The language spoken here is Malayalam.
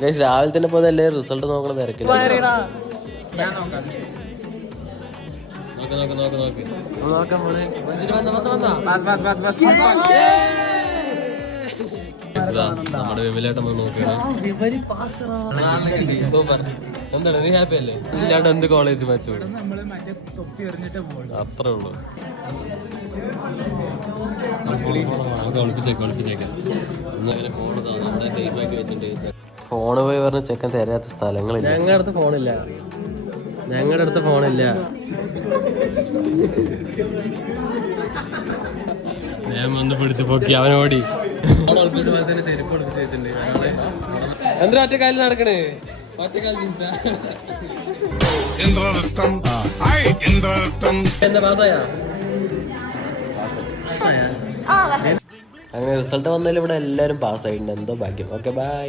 ഗൈസ് രാവിലെ തന്നെ പോലെ റിസൾട്ട് നോക്കണ തിരക്കില്ല. നോക്കാം മോളെ. നമ്മുടെ വിമലേട്ടൻ നോക്കിയാണ്. സൂപ്പർ. എന്താണ് നീ ഹാപ്പി അല്ലേ? ഇല്ലാണ്ട് എന്ത് കോളേജ് മാച്ച് അത്രേ ഉള്ളൂ. ഫോണ് പോയി പറഞ്ഞ ചെക്കൻ തരാത്ത സ്ഥലങ്ങളില്ല. ഞങ്ങളുടെ അടുത്ത് ഫോണില്ല. ഞാൻ വന്ന് പിടിച്ച് പൊക്കി അവനോടി. എന്താ ഒറ്റക്കാലിൽ നടക്കണേ? എന്താ പാസായ? അങ്ങനെ റിസൾട്ട് വന്നതിൽ ഇവിടെ എല്ലാരും പാസ്സായിട്ടുണ്ട്. എന്തോ ഭാഗ്യം. Okay bye.